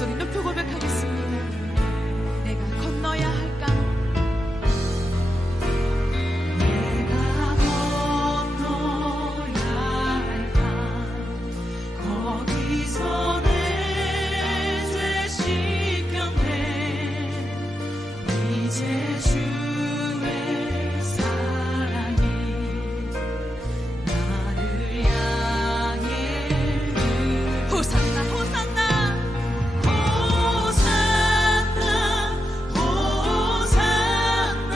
목소리 높여 고백하겠습니다. 내가 건너야 할까? 내가 건너야 할까? 거기서 내 죄 씻겼네. 이제 주의 사랑이 나를 향해 호산나 호산나 호산나 호산나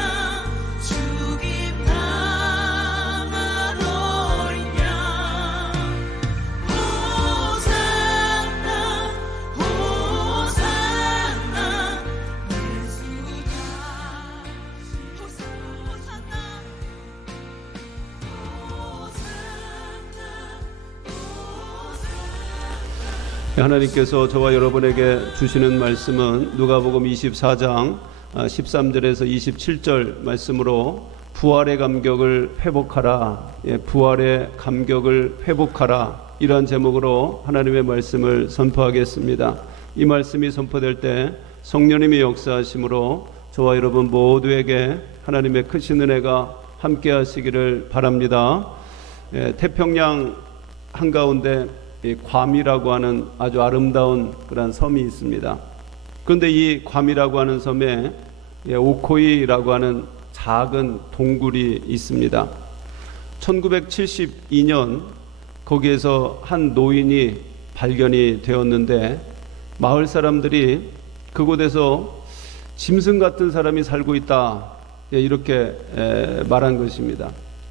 죽임 당한 어린 양 호산나 호산나 예수가 호산나 하나님께서 저와 여러분에게 주시는 말씀은 누가복음 24장 13절에서 27절 말씀으로 부활의 감격을 회복하라, 부활의 감격을 회복하라, 이러한 제목으로 하나님의 말씀을 선포하겠습니다. 이 말씀이 선포될 때 성령님의 역사하심으로 저와 여러분 모두에게 하나님의 크신 은혜가 함께 하시기를 바랍니다. 태평양 한가운데 괌이라고 하는 아주 아름다운 그런 섬이 있습니다. 그런데 이 괌이라고 하는 섬에 오코이라고 하는 작은 동굴이 있습니다. 1972년 거기에서 한 노인이 발견이 되었는데 마을 사람들이 그곳에서 짐승 같은 사람이 살고 있다, 이렇게 말한 것입니다.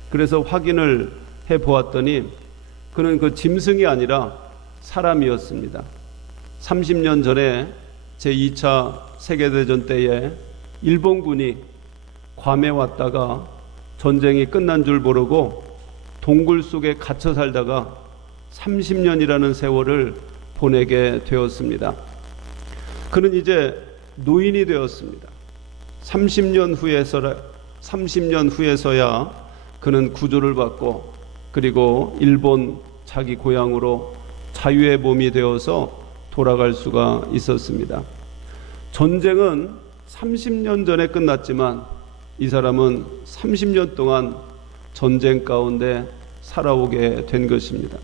그래서 확인을 해보았더니 그는 그 짐승이 아니라 사람이었습니다. 30년 전에 제2차 세계대전 때에 일본군이 괌에 왔다가 전쟁이 끝난 줄 모르고 동굴 속에 갇혀 살다가 30년이라는 세월을 보내게 되었습니다. 그는 이제 노인이 되었습니다. 30년 후에서야 그는 구조를 받고 그리고 일본 자기 고향으로 자유의 몸이 되어서 돌아갈 수가 있었습니다. 전쟁은 30년 전에 끝났지만 이 사람은 30년 동안 전쟁 가운데 살아오게 된 것입니다.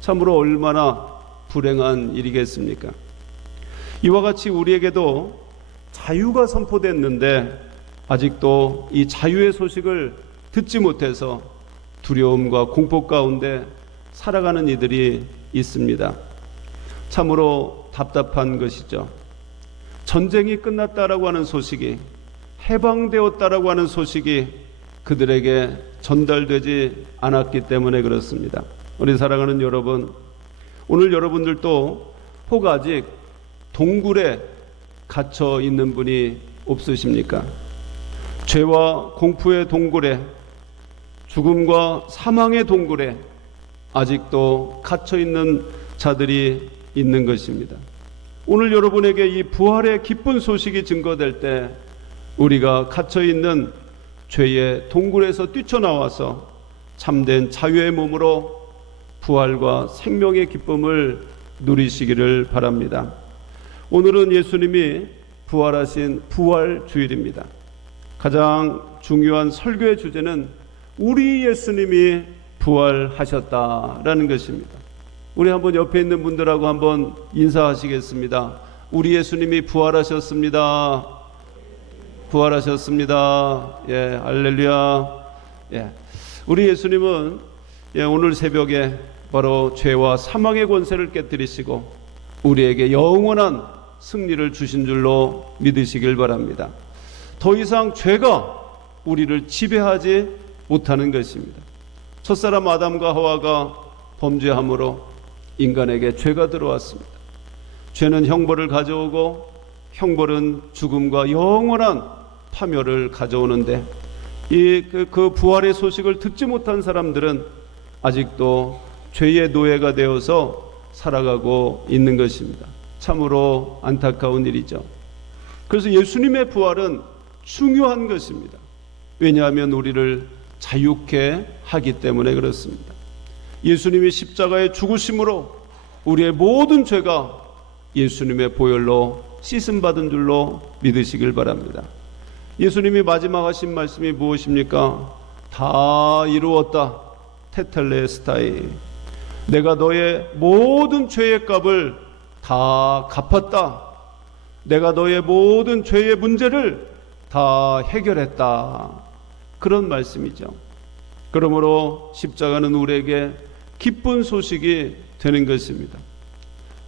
참으로 얼마나 불행한 일이겠습니까? 이와 같이 우리에게도 자유가 선포됐는데 아직도 이 자유의 소식을 듣지 못해서 두려움과 공포 가운데 살아가는 이들이 있습니다. 참으로 답답한 것이죠. 전쟁이 끝났다라고 하는 소식이, 해방되었다라고 하는 소식이 그들에게 전달되지 않았기 때문에 그렇습니다. 우리 사랑하는 여러분, 오늘 여러분들도 혹 아직 동굴에 갇혀 있는 분이 없으십니까? 죄와 공포의 동굴에, 죽음과 사망의 동굴에 아직도 갇혀 있는 자들이 있는 것입니다. 오늘 여러분에게 이 부활의 기쁜 소식이 증거될 때 우리가 갇혀 있는 죄의 동굴에서 뛰쳐나와서 참된 자유의 몸으로 부활과 생명의 기쁨을 누리시기를 바랍니다. 오늘은 예수님이 부활하신 부활 주일입니다. 가장 중요한 설교의 주제는 우리 예수님이 부활하셨다라는 것입니다. 우리 한번 옆에 있는 분들하고 한번 인사하시겠습니다. 우리 예수님이 부활하셨습니다. 부활하셨습니다. 예, 할렐루야. 예, 우리 예수님은 오늘 새벽에 바로 죄와 사망의 권세를 깨뜨리시고 우리에게 영원한 승리를 주신 줄로 믿으시길 바랍니다. 더 이상 죄가 우리를 지배하지 못하는 것입니다. 첫사람 아담과 하와가 범죄함으로 인간에게 죄가 들어왔습니다. 죄는 형벌을 가져오고 형벌은 죽음과 영원한 파멸을 가져오는데 그 부활의 소식을 듣지 못한 사람들은 아직도 죄의 노예가 되어서 살아가고 있는 것입니다. 참으로 안타까운 일이죠. 그래서 예수님의 부활은 중요한 것입니다. 왜냐하면 우리를 자유케 하기 때문에 그렇습니다. 예수님이 십자가의 죽으심으로 우리의 모든 죄가 예수님의 보혈로 씻음받은 줄로 믿으시길 바랍니다. 예수님이 마지막 하신 말씀이 무엇입니까? 다 이루었다. 테텔레스타이. 내가 너의 모든 죄의 값을 다 갚았다. 내가 너의 모든 죄의 문제를 다 해결했다. 그런 말씀이죠. 그러므로 십자가는 우리에게 기쁜 소식이 되는 것입니다.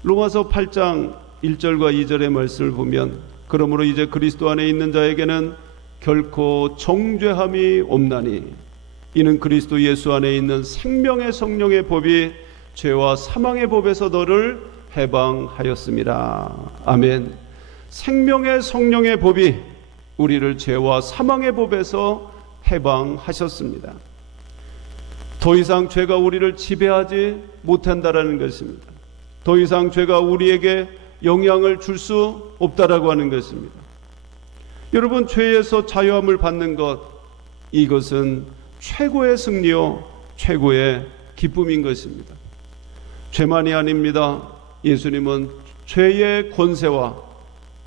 로마서 8장 1절과 2절의 말씀을 보면 그러므로 이제 그리스도 안에 있는 자에게는 결코 정죄함이 없나니 이는 그리스도 예수 안에 있는 생명의 성령의 법이 죄와 사망의 법에서 너를 해방하였습니다. 아멘. 생명의 성령의 법이 우리를 죄와 사망의 법에서 해방하셨습니다. 더 이상 죄가 우리를 지배하지 못한다라는 것입니다. 더 이상 죄가 우리에게 영향을 줄 수 없다라고 하는 것입니다. 여러분, 죄에서 자유함을 받는 것, 이것은 최고의 승리요 최고의 기쁨인 것입니다. 죄만이 아닙니다. 예수님은 죄의 권세와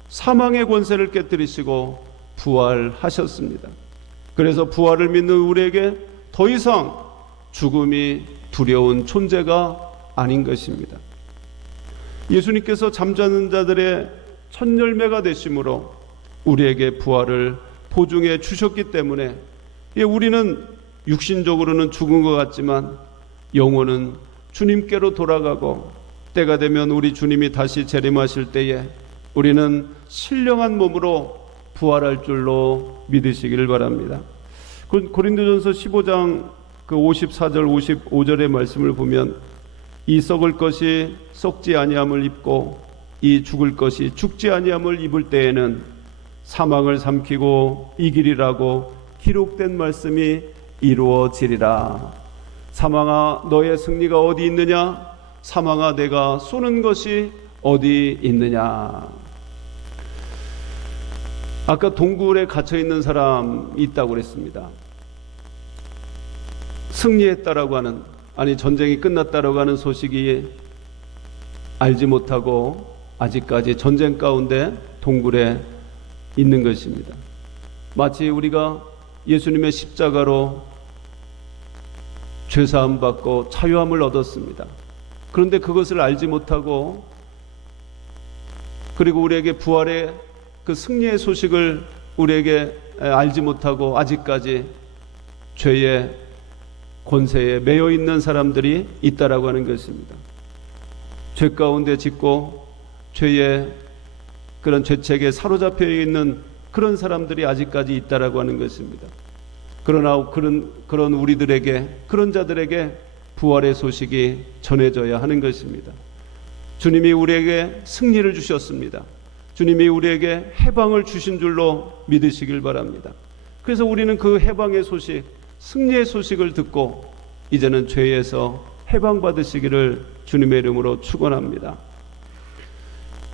사망의 권세를 깨뜨리시고 부활하셨습니다. 그래서 부활을 믿는 우리에게 더 이상 죽음이 두려운 존재가 아닌 것입니다. 예수님께서 잠자는 자들의 첫 열매가 되심으로 우리에게 부활을 보증해 주셨기 때문에 우리는 육신적으로는 죽은 것 같지만 영혼은 주님께로 돌아가고 때가 되면 우리 주님이 다시 재림하실 때에 우리는 신령한 몸으로 부활할 줄로 믿으시기를 바랍니다. 고린도전서 15장 54절 55절의 말씀을 보면 이 썩을 것이 썩지 아니함을 입고 이 죽을 것이 죽지 아니함을 입을 때에는 사망을 삼키고 이기리라고 기록된 말씀이 이루어지리라. 사망아 너의 승리가 어디 있느냐? 사망아 내가 쏘는 것이 어디 있느냐? 아까 동굴에 갇혀 있는 사람 있다고 그랬습니다. 승리했다라고 하는, 아니 전쟁이 끝났다라고 하는 소식이 알지 못하고 아직까지 전쟁 가운데 동굴에 있는 것입니다. 마치 우리가 예수님의 십자가로 죄사함 받고 자유함을 얻었습니다. 그런데 그것을 알지 못하고 그리고 우리에게 부활의 그 승리의 소식을 우리에게 알지 못하고 아직까지 죄의 권세에 매여 있는 사람들이 있다라고 하는 것입니다. 죄 가운데 짓고 죄의 그런 죄책에 사로잡혀 있는 그런 사람들이 아직까지 있다라고 하는 것입니다. 그러나 그런 우리들에게, 그런 자들에게 부활의 소식이 전해져야 하는 것입니다. 주님이 우리에게 승리를 주셨습니다. 주님이 우리에게 해방을 주신 줄로 믿으시길 바랍니다. 그래서 우리는 그 해방의 소식, 승리의 소식을 듣고 이제는 죄에서 해방받으시기를 주님의 이름으로 축원합니다.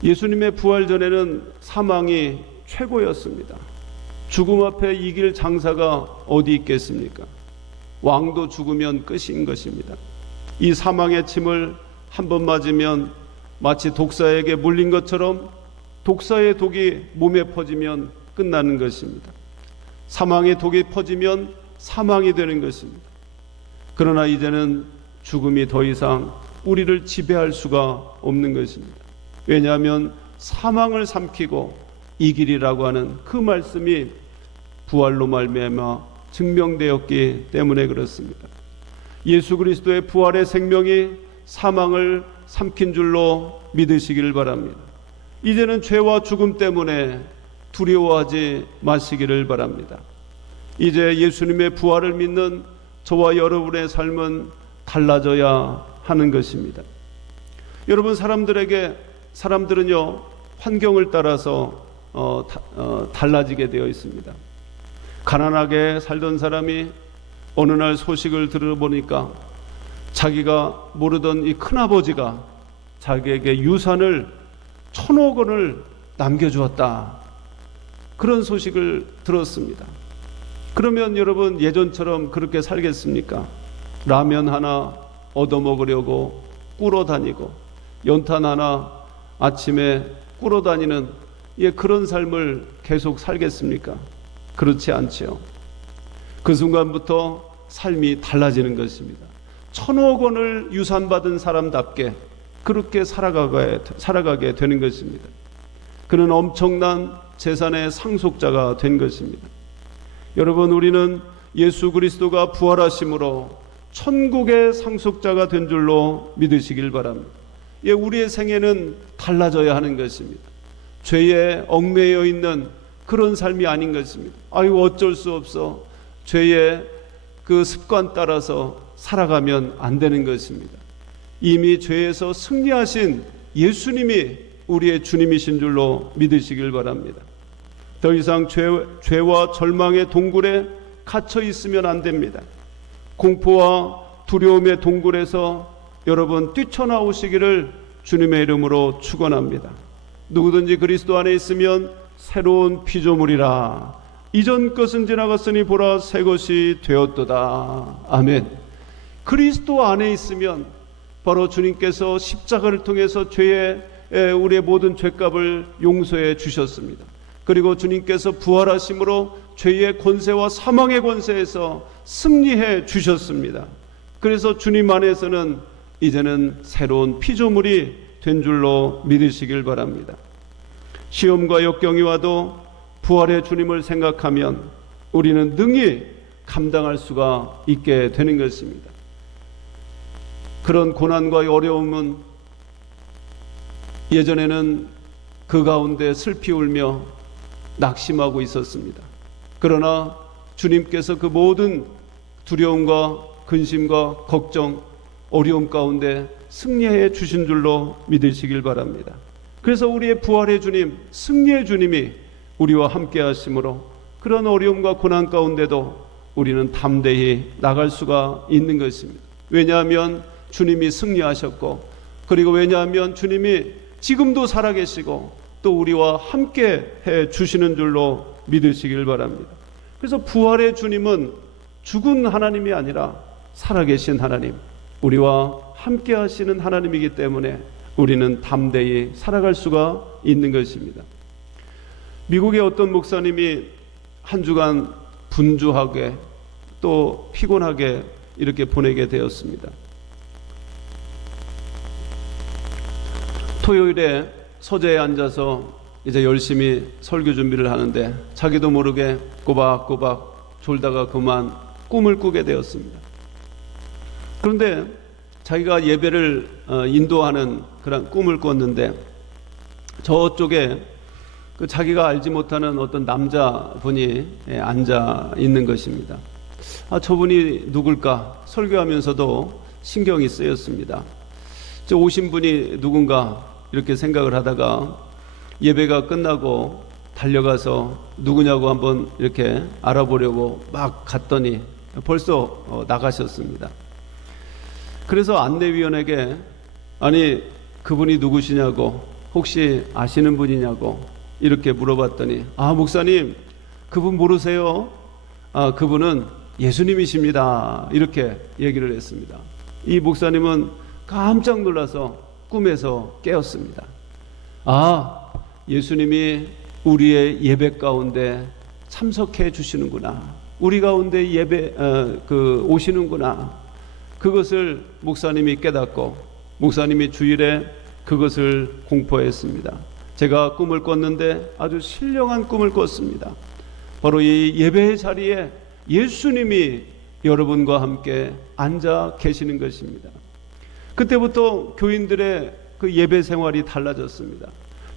예수님의 부활 전에는 사망이 최고였습니다. 죽음 앞에 이길 장사가 어디 있겠습니까? 왕도 죽으면 끝인 것입니다. 이 사망의 침을 한 번 맞으면 마치 독사에게 물린 것처럼 독사의 독이 몸에 퍼지면 끝나는 것입니다. 사망의 독이 퍼지면 사망이 되는 것입니다. 그러나 이제는 죽음이 더 이상 우리를 지배할 수가 없는 것입니다. 왜냐하면 사망을 삼키고 이기리라고 하는 그 말씀이 부활로 말미암아 증명되었기 때문에 그렇습니다. 예수 그리스도의 부활의 생명이 사망을 삼킨 줄로 믿으시기를 바랍니다. 이제는 죄와 죽음 때문에 두려워하지 마시기를 바랍니다. 이제 예수님의 부활을 믿는 저와 여러분의 삶은 달라져야 하는 것입니다. 여러분, 사람들은요 환경을 따라서 달라지게 되어 있습니다. 가난하게 살던 사람이 어느 날 소식을 들어보니까 자기가 모르던 이 큰아버지가 자기에게 유산을 1,000억 원을 남겨주었다. 그런 소식을 들었습니다. 그러면 여러분 예전처럼 그렇게 살겠습니까? 라면 하나 얻어먹으려고 꾸러 다니고 연탄 하나 아침에 꿇어다니는 그런 삶을 계속 살겠습니까? 그렇지 않지요. 그 순간부터 삶이 달라지는 것입니다. 1,000억 원을 유산받은 사람답게 그렇게 살아가게 되는 것입니다. 그는 엄청난 재산의 상속자가 된 것입니다. 여러분, 우리는 예수 그리스도가 부활하심으로 천국의 상속자가 된 줄로 믿으시길 바랍니다. 우리의 생애는 달라져야 하는 것입니다. 죄에 얽매여 있는 그런 삶이 아닌 것입니다. 어쩔 수 없어. 죄의 그 습관 따라서 살아가면 안 되는 것입니다. 이미 죄에서 승리하신 예수님이 우리의 주님이신 줄로 믿으시길 바랍니다. 더 이상 죄와 절망의 동굴에 갇혀 있으면 안 됩니다. 공포와 두려움의 동굴에서 여러분 뛰쳐나오시기를 주님의 이름으로 축원합니다. 누구든지 그리스도 안에 있으면 새로운 피조물이라. 이전 것은 지나갔으니 보라 새 것이 되었도다. 아멘. 그리스도 안에 있으면 바로 주님께서 십자가를 통해서 우리의 모든 죄값을 용서해 주셨습니다. 그리고 주님께서 부활하심으로 죄의 권세와 사망의 권세에서 승리해 주셨습니다. 그래서 주님 안에서는 이제는 새로운 피조물이 된 줄로 믿으시길 바랍니다. 시험과 역경이 와도 부활의 주님을 생각하면 우리는 능히 감당할 수가 있게 되는 것입니다. 그런 고난과 어려움은 예전에는 그 가운데 슬피 울며 낙심하고 있었습니다. 그러나 주님께서 그 모든 두려움과 근심과 걱정, 어려움 가운데 승리해 주신 줄로 믿으시길 바랍니다. 그래서 우리의 부활의 주님, 승리의 주님이 우리와 함께 하심으로 그런 어려움과 고난 가운데도 우리는 담대히 나갈 수가 있는 것입니다. 왜냐하면 주님이 승리하셨고, 그리고 왜냐하면 주님이 지금도 살아계시고 또 우리와 함께 해 주시는 줄로 믿으시길 바랍니다. 그래서 부활의 주님은 죽은 하나님이 아니라 살아계신 하나님, 우리와 함께 하시는 하나님이기 때문에 우리는 담대히 살아갈 수가 있는 것입니다. 미국의 어떤 목사님이 한 주간 분주하게 또 피곤하게 이렇게 보내게 되었습니다. 토요일에 서재에 앉아서 이제 열심히 설교 준비를 하는데 자기도 모르게 꼬박꼬박 졸다가 그만 꿈을 꾸게 되었습니다. 그런데 자기가 예배를 인도하는 그런 꿈을 꿨는데 저쪽에 자기가 알지 못하는 어떤 남자분이 앉아 있는 것입니다. 저분이 누굴까 설교하면서도 신경이 쓰였습니다. 저 오신 분이 누군가 이렇게 생각을 하다가 예배가 끝나고 달려가서 누구냐고 한번 이렇게 알아보려고 막 갔더니 벌써 나가셨습니다. 그래서 안내위원에게 아니 그분이 누구시냐고 혹시 아시는 분이냐고 이렇게 물어봤더니 목사님 그분 모르세요? 그분은 예수님이십니다. 이렇게 얘기를 했습니다. 이 목사님은 깜짝 놀라서 꿈에서 깨었습니다. 예수님이 우리의 예배 가운데 참석해 주시는구나. 우리 가운데 오시는구나. 그것을 목사님이 깨닫고 목사님이 주일에 그것을 공포했습니다. 제가 꿈을 꿨는데 아주 신령한 꿈을 꿨습니다. 바로 이 예배의 자리에 예수님이 여러분과 함께 앉아 계시는 것입니다. 그때부터 교인들의 그 예배 생활이 달라졌습니다.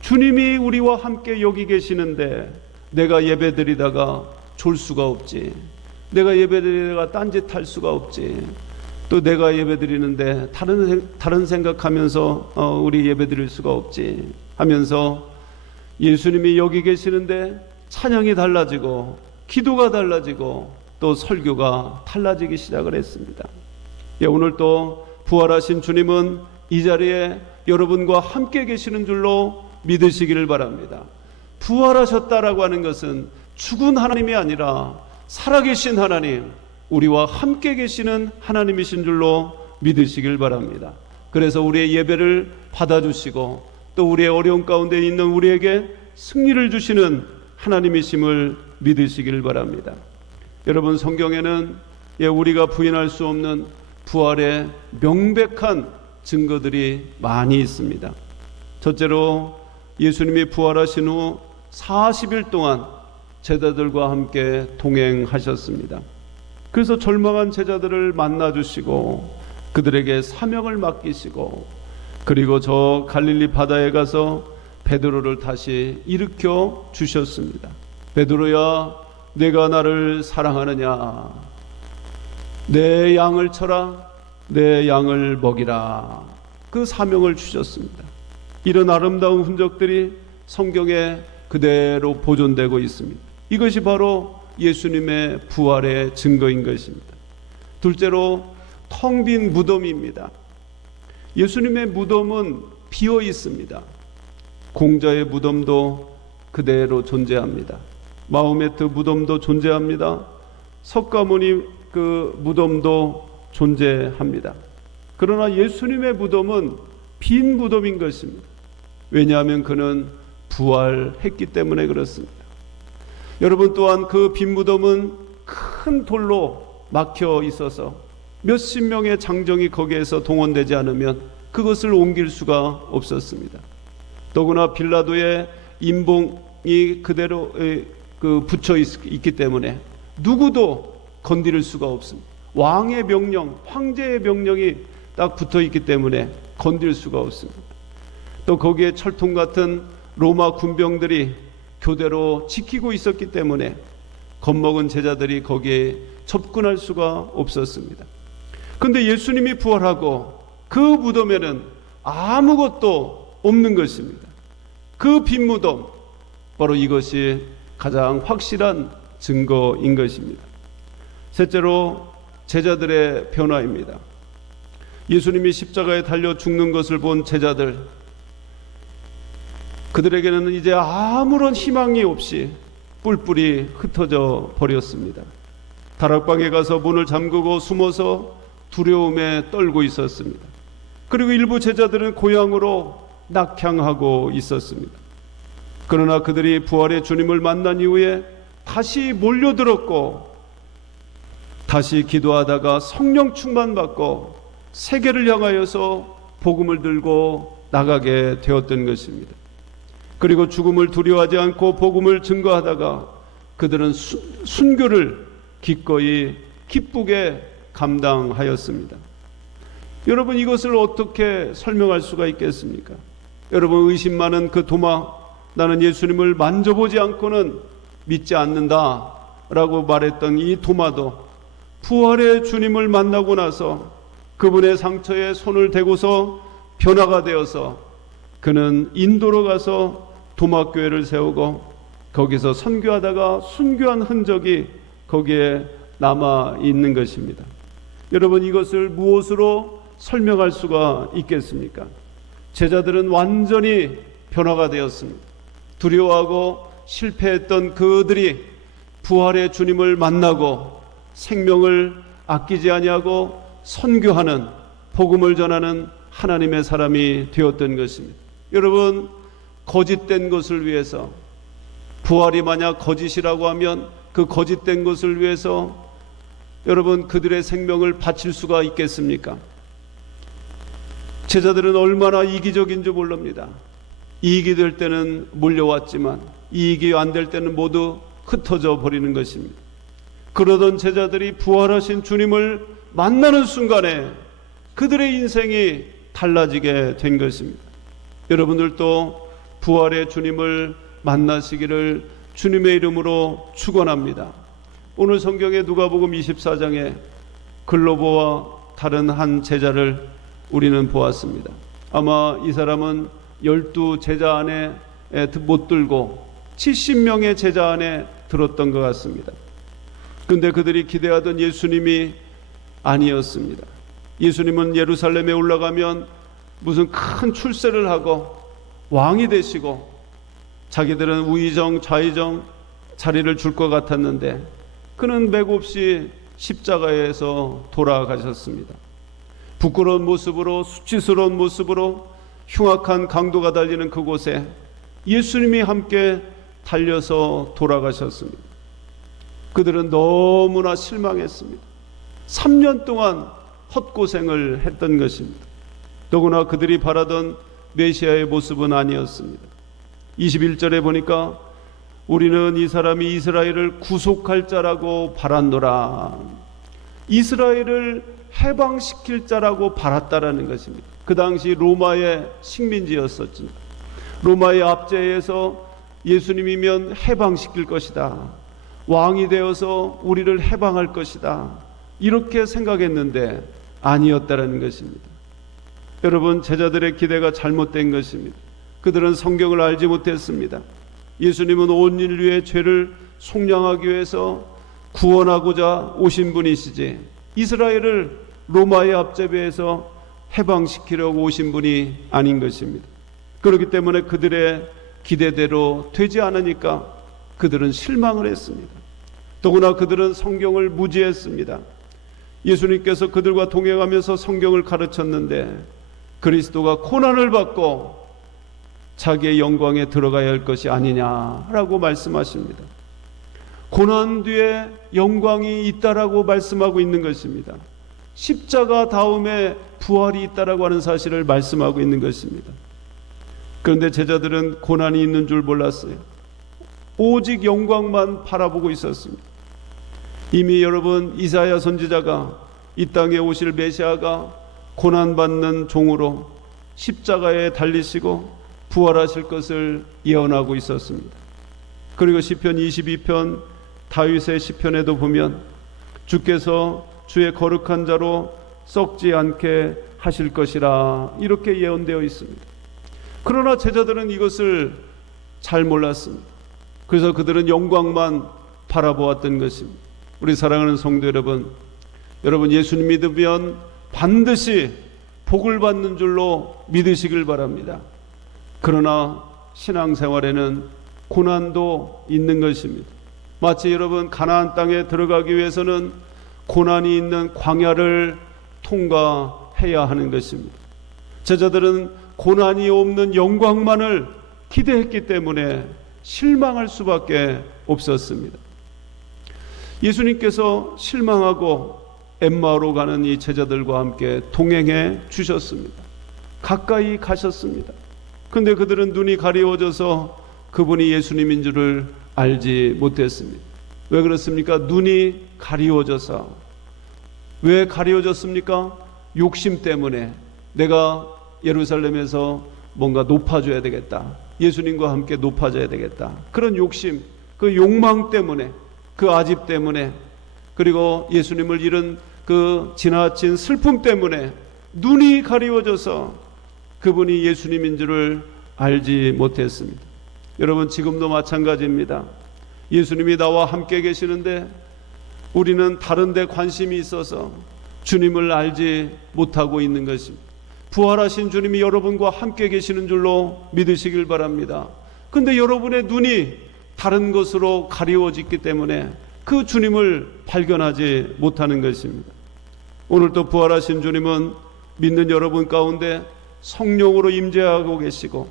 주님이 우리와 함께 여기 계시는데 내가 예배드리다가 졸 수가 없지. 내가 예배드리다가 딴짓할 수가 없지. 또 내가 예배드리는데 다른 생각하면서 우리 예배드릴 수가 없지 하면서 예수님이 여기 계시는데 찬양이 달라지고 기도가 달라지고 또 설교가 달라지기 시작을 했습니다. 오늘 또 부활하신 주님은 이 자리에 여러분과 함께 계시는 줄로 믿으시기를 바랍니다. 부활하셨다라고 하는 것은 죽은 하나님이 아니라 살아계신 하나님, 우리와 함께 계시는 하나님이신 줄로 믿으시길 바랍니다. 그래서 우리의 예배를 받아주시고 또 우리의 어려운 가운데 있는 우리에게 승리를 주시는 하나님이심을 믿으시길 바랍니다. 여러분, 성경에는 우리가 부인할 수 없는 부활의 명백한 증거들이 많이 있습니다. 첫째로 예수님이 부활하신 후 40일 동안 제자들과 함께 동행하셨습니다. 그래서 절망한 제자들을 만나주시고 그들에게 사명을 맡기시고, 그리고 저 갈릴리 바다에 가서 베드로를 다시 일으켜 주셨습니다. 베드로야, 내가 나를 사랑하느냐? 내 양을 쳐라, 내 양을 먹이라. 그 사명을 주셨습니다. 이런 아름다운 흔적들이 성경에 그대로 보존되고 있습니다. 이것이 바로 예수님의 부활의 증거인 것입니다. 둘째로 텅 빈 무덤입니다. 예수님의 무덤은 비어 있습니다. 공자의 무덤도 그대로 존재합니다. 마호메트 무덤도 존재합니다. 석가모니 그 무덤도 존재합니다. 그러나 예수님의 무덤은 빈 무덤인 것입니다. 왜냐하면 그는 부활했기 때문에 그렇습니다. 여러분, 또한 그 빈 무덤은 큰 돌로 막혀 있어서 몇십 명의 장정이 거기에서 동원되지 않으면 그것을 옮길 수가 없었습니다. 더구나 빌라도의 인봉이 그대로 붙여 있기 때문에 누구도 건드릴 수가 없습니다. 왕의 명령, 황제의 명령이 딱 붙어 있기 때문에 건드릴 수가 없습니다. 또 거기에 철통 같은 로마 군병들이 교대로 지키고 있었기 때문에 겁먹은 제자들이 거기에 접근할 수가 없었습니다. 그런데 예수님이 부활하고 그 무덤에는 아무것도 없는 것입니다. 그 빈 무덤, 바로 이것이 가장 확실한 증거인 것입니다. 셋째로 제자들의 변화입니다. 예수님이 십자가에 달려 죽는 것을 본 제자들, 그들에게는 이제 아무런 희망이 없이 뿔뿔이 흩어져 버렸습니다. 다락방에 가서 문을 잠그고 숨어서 두려움에 떨고 있었습니다. 그리고 일부 제자들은 고향으로 낙향하고 있었습니다. 그러나 그들이 부활의 주님을 만난 이후에 다시 몰려들었고, 다시 기도하다가 성령 충만받고 세계를 향하여서 복음을 들고 나가게 되었던 것입니다. 그리고 죽음을 두려워하지 않고 복음을 증거하다가 그들은 순교를 기꺼이 기쁘게 감당하였습니다. 여러분, 이것을 어떻게 설명할 수가 있겠습니까? 여러분, 의심 많은 그 도마, 나는 예수님을 만져보지 않고는 믿지 않는다 라고 말했던 이 도마도 부활의 주님을 만나고 나서 그분의 상처에 손을 대고서 변화가 되어서 그는 인도로 가서 도마교회를 세우고 거기서 선교하다가 순교한 흔적이 거기에 남아 있는 것입니다. 여러분, 이것을 무엇으로 설명할 수가 있겠습니까? 제자들은 완전히 변화가 되었습니다. 두려워하고 실패했던 그들이 부활의 주님을 만나고 생명을 아끼지 아니하고 선교하는, 복음을 전하는 하나님의 사람이 되었던 것입니다. 여러분, 거짓된 것을 위해서, 부활이 만약 거짓이라고 하면 그 거짓된 것을 위해서 여러분 그들의 생명을 바칠 수가 있겠습니까? 제자들은 얼마나 이기적인 줄 모릅니다. 이익이 될 때는 몰려왔지만 이익이 안 될 때는 모두 흩어져 버리는 것입니다. 그러던 제자들이 부활하신 주님을 만나는 순간에 그들의 인생이 달라지게 된 것입니다. 여러분들도 부활의 주님을 만나시기를 주님의 이름으로 축원합니다. 오늘 성경의 누가복음 24장에 글로보와 다른 한 제자를 우리는 보았습니다. 아마 이 사람은 12제자 안에 못 들고 70명의 제자 안에 들었던 것 같습니다. 그런데 그들이 기대하던 예수님이 아니었습니다. 예수님은 예루살렘에 올라가면 무슨 큰 출세를 하고 왕이 되시고 자기들은 우의정 좌의정 자리를 줄 것 같았는데 그는 맥없이 십자가에서 돌아가셨습니다. 부끄러운 모습으로, 수치스러운 모습으로 흉악한 강도가 달리는 그곳에 예수님이 함께 달려서 돌아가셨습니다. 그들은 너무나 실망했습니다. 3년 동안 헛고생을 했던 것입니다. 더구나 그들이 바라던 메시아의 모습은 아니었습니다. 21절에 보니까 우리는 이 사람이 이스라엘을 구속할 자라고 바란노라. 이스라엘을 해방시킬 자라고 바랐다라는 것입니다. 그 당시 로마의 식민지였었죠. 로마의 압제에서 예수님이면 해방시킬 것이다. 왕이 되어서 우리를 해방할 것이다. 이렇게 생각했는데 아니었다라는 것입니다. 여러분, 제자들의 기대가 잘못된 것입니다. 그들은 성경을 알지 못했습니다. 예수님은 온 인류의 죄를 속량하기 위해서 구원하고자 오신 분이시지 이스라엘을 로마의 압제배에서 해방시키려고 오신 분이 아닌 것입니다. 그렇기 때문에 그들의 기대대로 되지 않으니까 그들은 실망을 했습니다. 더구나 그들은 성경을 무지했습니다. 예수님께서 그들과 동행하면서 성경을 가르쳤는데 그리스도가 고난을 받고 자기의 영광에 들어가야 할 것이 아니냐라고 말씀하십니다. 고난 뒤에 영광이 있다라고 말씀하고 있는 것입니다. 십자가 다음에 부활이 있다라고 하는 사실을 말씀하고 있는 것입니다. 그런데 제자들은 고난이 있는 줄 몰랐어요. 오직 영광만 바라보고 있었습니다. 이미 여러분, 이사야 선지자가 이 땅에 오실 메시아가 고난받는 종으로 십자가에 달리시고 부활하실 것을 예언하고 있었습니다. 그리고 시편 22편 다윗의 시편에도 보면 주께서 주의 거룩한 자로 썩지 않게 하실 것이라 이렇게 예언되어 있습니다. 그러나 제자들은 이것을 잘 몰랐습니다. 그래서 그들은 영광만 바라보았던 것입니다. 우리 사랑하는 성도 여러분, 여러분 예수님 믿으면 반드시 복을 받는 줄로 믿으시길 바랍니다. 그러나 신앙생활에는 고난도 있는 것입니다. 마치 여러분 가나안 땅에 들어가기 위해서는 고난이 있는 광야를 통과해야 하는 것입니다. 제자들은 고난이 없는 영광만을 기대했기 때문에 실망할 수밖에 없었습니다. 예수님께서 실망하고 엠마오로 가는 이 제자들과 함께 동행해 주셨습니다. 가까이 가셨습니다. 그런데 그들은 눈이 가리워져서 그분이 예수님인 줄을 알지 못했습니다. 왜 그렇습니까? 눈이 가리워져서. 왜 가리워졌습니까? 욕심 때문에 내가 예루살렘에서 뭔가 높아져야 되겠다. 예수님과 함께 높아져야 되겠다. 그런 욕심, 그 욕망 때문에, 그 아집 때문에, 그리고 예수님을 잃은 그 지나친 슬픔 때문에 눈이 가리워져서 그분이 예수님인 줄을 알지 못했습니다. 여러분, 지금도 마찬가지입니다. 예수님이 나와 함께 계시는데 우리는 다른 데 관심이 있어서 주님을 알지 못하고 있는 것입니다. 부활하신 주님이 여러분과 함께 계시는 줄로 믿으시길 바랍니다. 근데 여러분의 눈이 다른 것으로 가리워졌기 때문에 그 주님을 발견하지 못하는 것입니다. 오늘 또 부활하신 주님은 믿는 여러분 가운데 성령으로 임재하고 계시고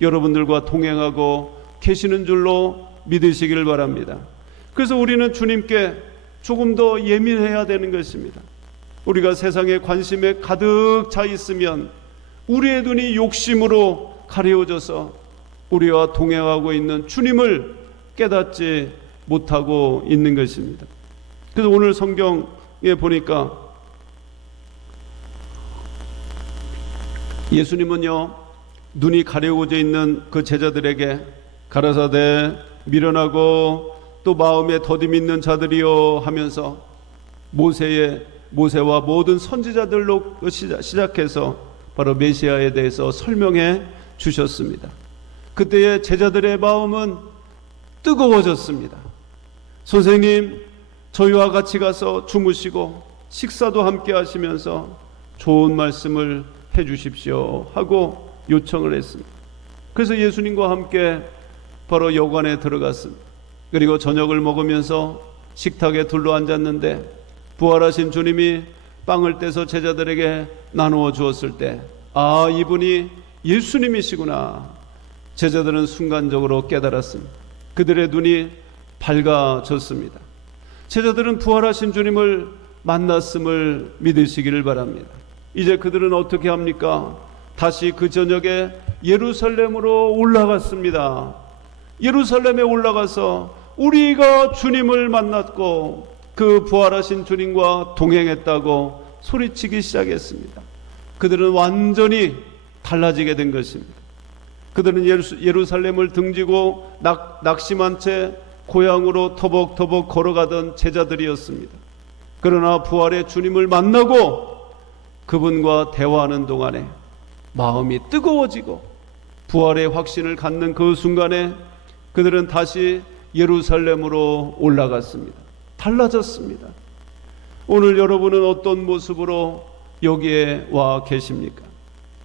여러분들과 동행하고 계시는 줄로 믿으시길 바랍니다. 그래서 우리는 주님께 조금 더 예민해야 되는 것입니다. 우리가 세상의 관심에 가득 차 있으면 우리의 눈이 욕심으로 가려워져서 우리와 동행하고 있는 주님을 깨닫지 못하고 있는 것입니다. 그래서 오늘 성경에 보니까 예수님은요, 눈이 가려워져 있는 그 제자들에게 가라사대 미련하고 또 마음에 더디 믿는 자들이요 하면서 모세와 모든 선지자들로 시작해서 바로 메시아에 대해서 설명해 주셨습니다. 그때의 제자들의 마음은 뜨거워졌습니다. 선생님, 저희와 같이 가서 주무시고 식사도 함께 하시면서 좋은 말씀을 해 주십시오 하고 요청을 했습니다. 그래서 예수님과 함께 바로 여관에 들어갔습니다. 그리고 저녁을 먹으면서 식탁에 둘러앉았는데 부활하신 주님이 빵을 떼서 제자들에게 나누어 주었을 때, 아, 이분이 예수님이시구나. 제자들은 순간적으로 깨달았습니다. 그들의 눈이 밝아졌습니다. 제자들은 부활하신 주님을 만났음을 믿으시기를 바랍니다. 이제 그들은 어떻게 합니까? 다시 그 저녁에 예루살렘으로 올라갔습니다. 예루살렘에 올라가서 우리가 주님을 만났고 그 부활하신 주님과 동행했다고 소리치기 시작했습니다. 그들은 완전히 달라지게 된 것입니다. 그들은 예루살렘을 등지고 낙심한 채 고향으로 터벅터벅 걸어가던 제자들이었습니다. 그러나 부활의 주님을 만나고 그분과 대화하는 동안에 마음이 뜨거워지고 부활의 확신을 갖는 그 순간에 그들은 다시 예루살렘으로 올라갔습니다. 달라졌습니다. 오늘 여러분은 어떤 모습으로 여기에 와 계십니까?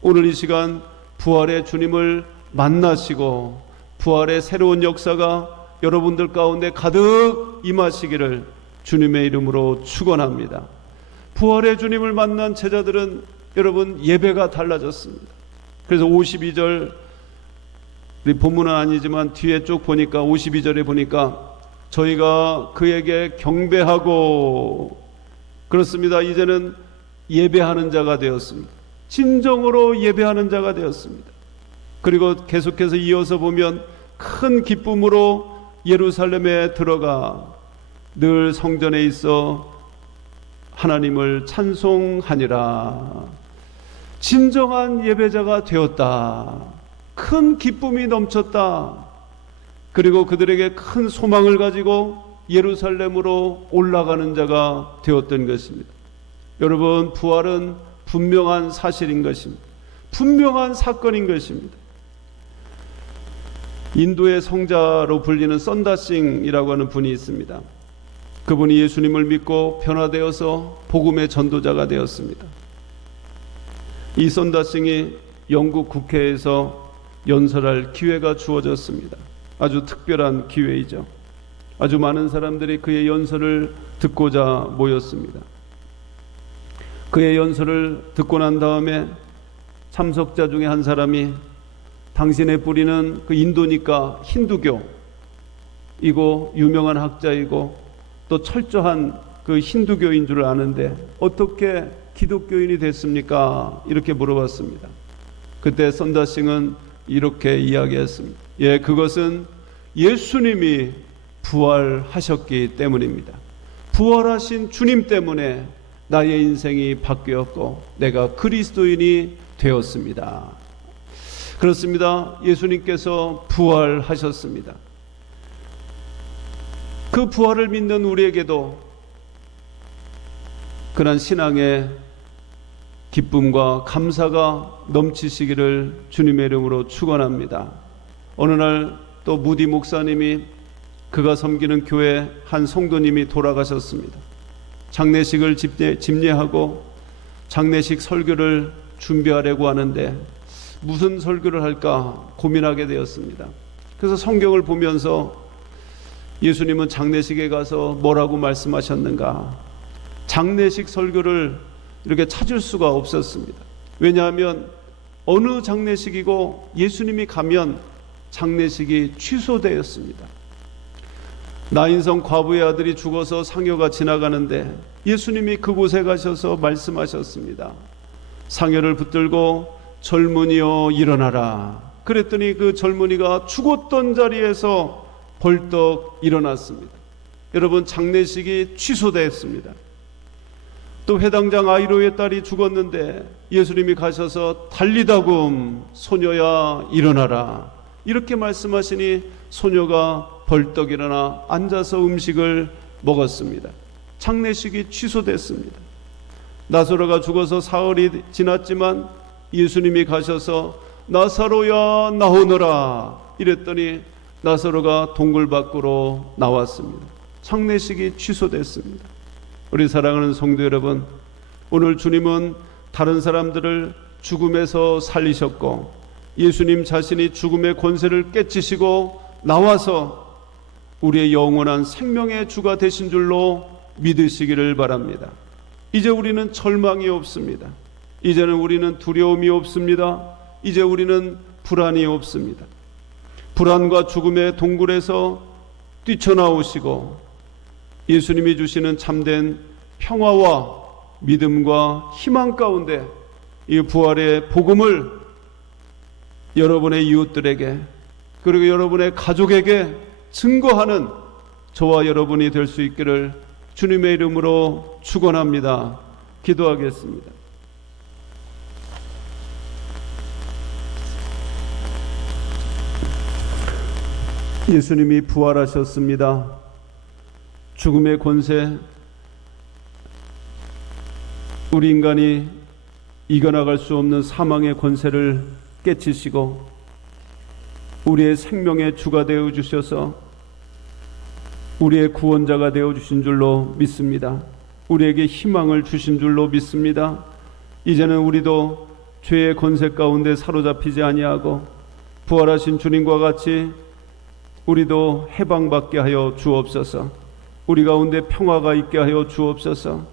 오늘 이 시간 부활의 주님을 만나시고 부활의 새로운 역사가 여러분들 가운데 가득 임하시기를 주님의 이름으로 축원합니다. 부활의 주님을 만난 제자들은 여러분 예배가 달라졌습니다. 그래서 52절 우리 본문은 아니지만 뒤에 쭉 보니까 52절에 보니까 저희가 그에게 경배하고 그렇습니다. 이제는 예배하는 자가 되었습니다. 진정으로 예배하는 자가 되었습니다. 그리고 계속해서 이어서 보면 큰 기쁨으로 예루살렘에 들어가 늘 성전에 있어 하나님을 찬송하니라. 진정한 예배자가 되었다. 큰 기쁨이 넘쳤다. 그리고 그들에게 큰 소망을 가지고 예루살렘으로 올라가는 자가 되었던 것입니다. 여러분, 부활은 분명한 사실인 것입니다. 분명한 사건인 것입니다. 인도의 성자로 불리는 썬다싱이라고 하는 분이 있습니다. 그분이 예수님을 믿고 변화되어서 복음의 전도자가 되었습니다. 이 썬다싱이 영국 국회에서 연설할 기회가 주어졌습니다. 아주 특별한 기회이죠. 아주 많은 사람들이 그의 연설을 듣고자 모였습니다. 그의 연설을 듣고 난 다음에 참석자 중에 한 사람이 당신의 뿌리는 그 인도니까 힌두교이고 유명한 학자이고 또 철저한 그 힌두교인 줄 아는데 어떻게 기독교인이 됐습니까? 이렇게 물어봤습니다. 그때 썬다싱은 이렇게 이야기했습니다. 예, 그것은 예수님이 부활하셨기 때문입니다. 부활하신 주님 때문에 나의 인생이 바뀌었고 내가 그리스도인이 되었습니다. 그렇습니다. 예수님께서 부활하셨습니다. 그 부활을 믿는 우리에게도 그런 신앙의 기쁨과 감사가 넘치시기를 주님의 이름으로 축원합니다. 어느 날 또 무디 목사님이 그가 섬기는 교회 한 성도님이 돌아가셨습니다. 장례식을 집례하고 장례식 설교를 준비하려고 하는데 무슨 설교를 할까 고민하게 되었습니다. 그래서 성경을 보면서 예수님은 장례식에 가서 뭐라고 말씀하셨는가? 장례식 설교를 이렇게 찾을 수가 없었습니다. 왜냐하면 어느 장례식이고 예수님이 가면 장례식이 취소되었습니다. 나인성 과부의 아들이 죽어서 상여가 지나가는데 예수님이 그곳에 가셔서 말씀하셨습니다. 상여를 붙들고 젊은이여 일어나라. 그랬더니 그 젊은이가 죽었던 자리에서 벌떡 일어났습니다. 여러분, 장례식이 취소되었습니다. 또 회당장 아이로의 딸이 죽었는데 예수님이 가셔서 달리다굼 소녀야 일어나라. 이렇게 말씀하시니 소녀가 벌떡 일어나 앉아서 음식을 먹었습니다. 장례식이 취소됐습니다. 나사로가 죽어서 사흘이 지났지만 예수님이 가셔서 나사로야 나오너라 이랬더니 나사로가 동굴 밖으로 나왔습니다. 장례식이 취소됐습니다. 우리 사랑하는 성도 여러분, 오늘 주님은 다른 사람들을 죽음에서 살리셨고 예수님 자신이 죽음의 권세를 깨치시고 나와서 우리의 영원한 생명의 주가 되신 줄로 믿으시기를 바랍니다. 이제 우리는 절망이 없습니다. 이제는 우리는 두려움이 없습니다. 이제 우리는 불안이 없습니다. 불안과 죽음의 동굴에서 뛰쳐나오시고 예수님이 주시는 참된 평화와 믿음과 희망 가운데 이 부활의 복음을 여러분의 이웃들에게 그리고 여러분의 가족에게 증거하는 저와 여러분이 될 수 있기를 주님의 이름으로 축원합니다. 기도하겠습니다. 예수님이 부활하셨습니다. 죽음의 권세, 우리 인간이 이겨나갈 수 없는 사망의 권세를 깨치시고 우리의 생명의 주가 되어 주셔서 우리의 구원자가 되어 주신 줄로 믿습니다. 우리에게 희망을 주신 줄로 믿습니다. 이제는 우리도 죄의 권세 가운데 사로잡히지 아니하고 부활하신 주님과 같이 우리도 해방받게 하여 주옵소서. 우리 가운데 평화가 있게 하여 주옵소서.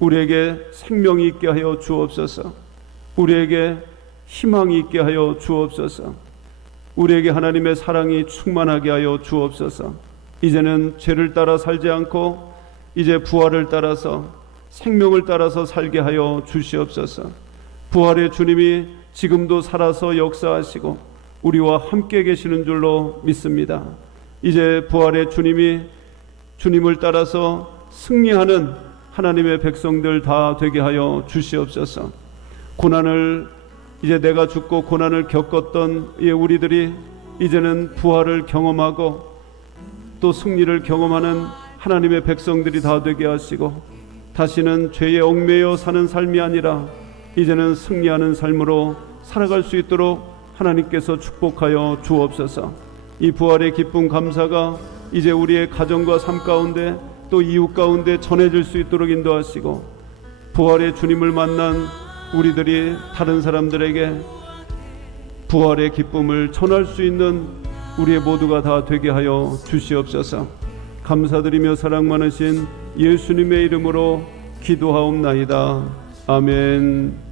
우리에게 생명이 있게 하여 주옵소서. 우리에게 희망이 있게 하여 주옵소서. 우리에게 하나님의 사랑이 충만하게 하여 주옵소서. 이제는 죄를 따라 살지 않고 이제 부활을 따라서 생명을 따라서 살게 하여 주시옵소서. 부활의 주님이 지금도 살아서 역사하시고 우리와 함께 계시는 줄로 믿습니다. 이제 부활의 주님이 주님을 따라서 승리하는 하나님의 백성들 다 되게 하여 주시옵소서. 고난을 이제 내가 죽고 고난을 겪었던 우리들이 이제는 부활을 경험하고 또 승리를 경험하는 하나님의 백성들이 다 되게 하시고 다시는 죄에 얽매여 사는 삶이 아니라 이제는 승리하는 삶으로 살아갈 수 있도록 하나님께서 축복하여 주옵소서. 이 부활의 기쁨 감사가 이제 우리의 가정과 삶 가운데 또 이웃 가운데 전해질 수 있도록 인도하시고 부활의 주님을 만난 우리들이 다른 사람들에게 부활의 기쁨을 전할 수 있는 우리의 모두가 다 되게 하여 주시옵소서. 감사드리며 사랑 많으신 예수님의 이름으로 기도하옵나이다. 아멘.